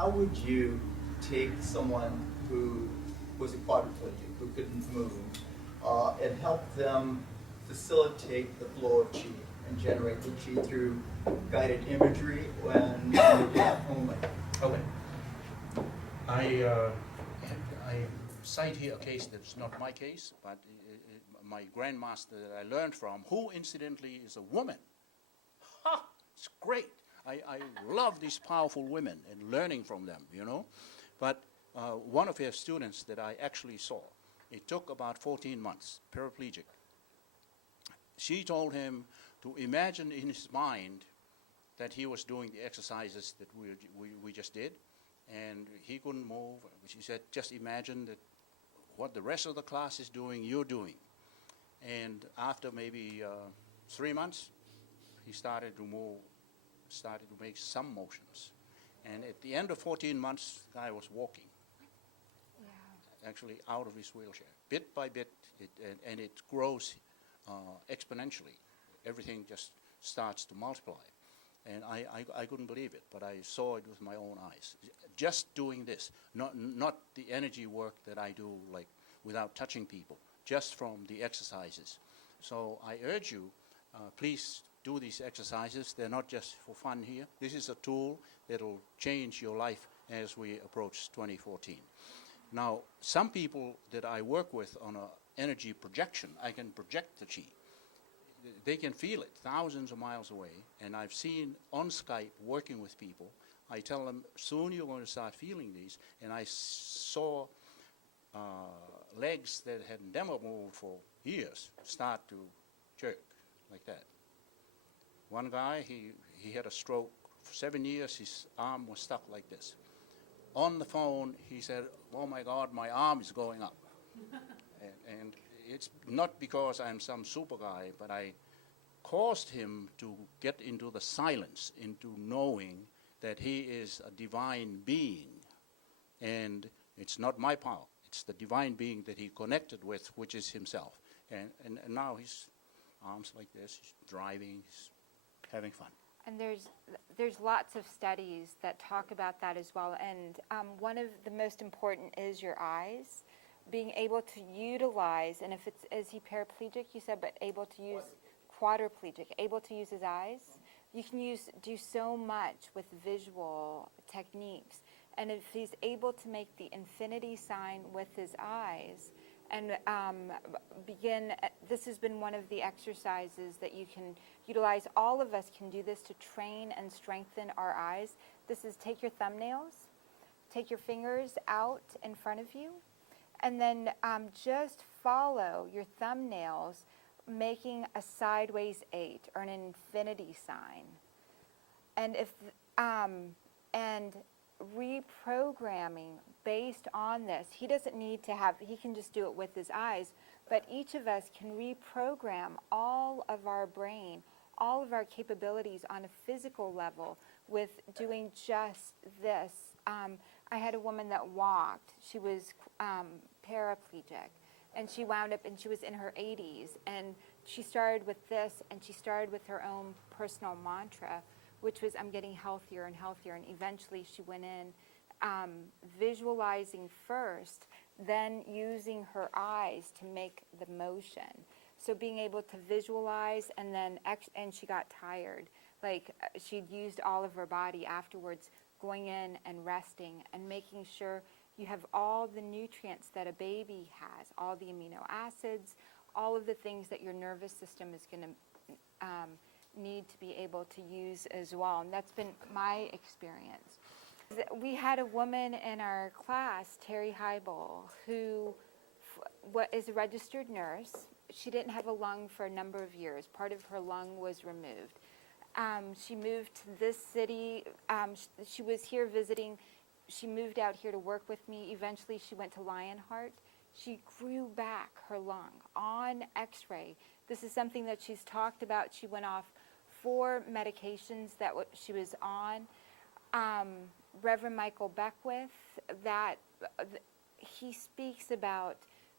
how would you take someone who was a quadriplegic, who couldn't move, and help them facilitate the flow of chi and generate the chi through guided imagery when they're only? Okay. I cite here a case that's not my case, but my grandmaster that I learned from, who incidentally is a woman. Ha! It's great. I love these powerful women and learning from them, you know. But one of her students that I actually saw, it took about 14 months, paraplegic. She told him to imagine in his mind that he was doing the exercises that we just did, and he couldn't move. She said, just imagine that what the rest of the class is doing, you're doing. And after maybe 3 months, he started to move, started to make some motions. And at the end of 14 months, the guy was walking, actually out of his wheelchair. Bit by bit, and it grows exponentially. Everything just starts to multiply. And I couldn't believe it, but I saw it with my own eyes. Just doing this, not the energy work that I do, like without touching people, just from the exercises. So I urge you, please do these exercises. They're not just for fun here. This is a tool that will change your life as we approach 2014. Now, some people that I work with on an energy projection, I can project the chi. They can feel it thousands of miles away, and I've seen on Skype working with people. I tell them, soon you're going to start feeling these, and I saw legs that had never moved for years start to jerk like that. One guy, he had a stroke for 7 years, his arm was stuck like this. On the phone, he said, oh my God, my arm is going up. and it's not because I'm some super guy, but I caused him to get into the silence, into knowing that he is a divine being. And it's not my power. It's the divine being that he connected with, which is himself. And now his arms like this, he's driving, he's having fun. And there's lots of studies that talk about that as well. And one of the most important is your eyes. Being able to utilize, and if it's, is he paraplegic, you said, but able to use, quadriplegic, able to use his eyes? You can do so much with visual techniques. And if he's able to make the infinity sign with his eyes, and this has been one of the exercises that you can utilize. All of us can do this to train and strengthen our eyes. This is take your thumbnails, take your fingers out in front of you, and then just follow your thumbnails making a sideways 8 or an infinity sign. And and reprogramming based on this. He doesn't need to have, he can just do it with his eyes, but each of us can reprogram all of our brain, all of our capabilities on a physical level with doing just this. I had a woman that walked. She was paraplegic, and she wound up, and she was in her 80s, and she started with this, and she started with her own personal mantra, which was, I'm getting healthier and healthier, and eventually she went in visualizing first, then using her eyes to make the motion. So being able to visualize, and then and she got tired. Like she'd used all of her body afterwards, going in and resting and making sure you have all the nutrients that a baby has, all the amino acids, all of the things that your nervous system is going to need to be able to use as well. And that's been my experience. We had a woman in our class, Terry Heibel, who is a registered nurse. She didn't have a lung for a number of years. Part of her lung was removed. She moved to this city. She was here visiting. She moved out here to work with me. Eventually, she went to Lionheart. She grew back her lung on x-ray. This is something that she's talked about. She went off 4 medications that she was on. Reverend Michael Beckwith, that he speaks about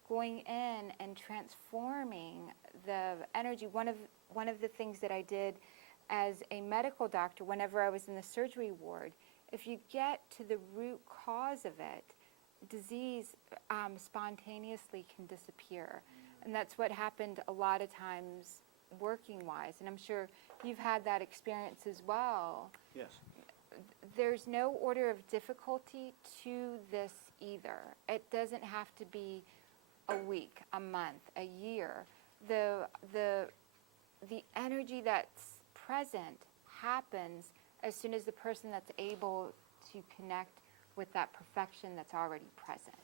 going in and transforming the energy. One of the things that I did as a medical doctor whenever I was in the surgery ward If you get to the root cause of it, disease spontaneously can disappear. And that's what happened a lot of times working-wise. And I'm sure you've had that experience as well. Yes. There's no order of difficulty to this either. It doesn't have to be a week, a month, a year. The energy that's present happens as soon as the person that's able to connect with that perfection that's already present.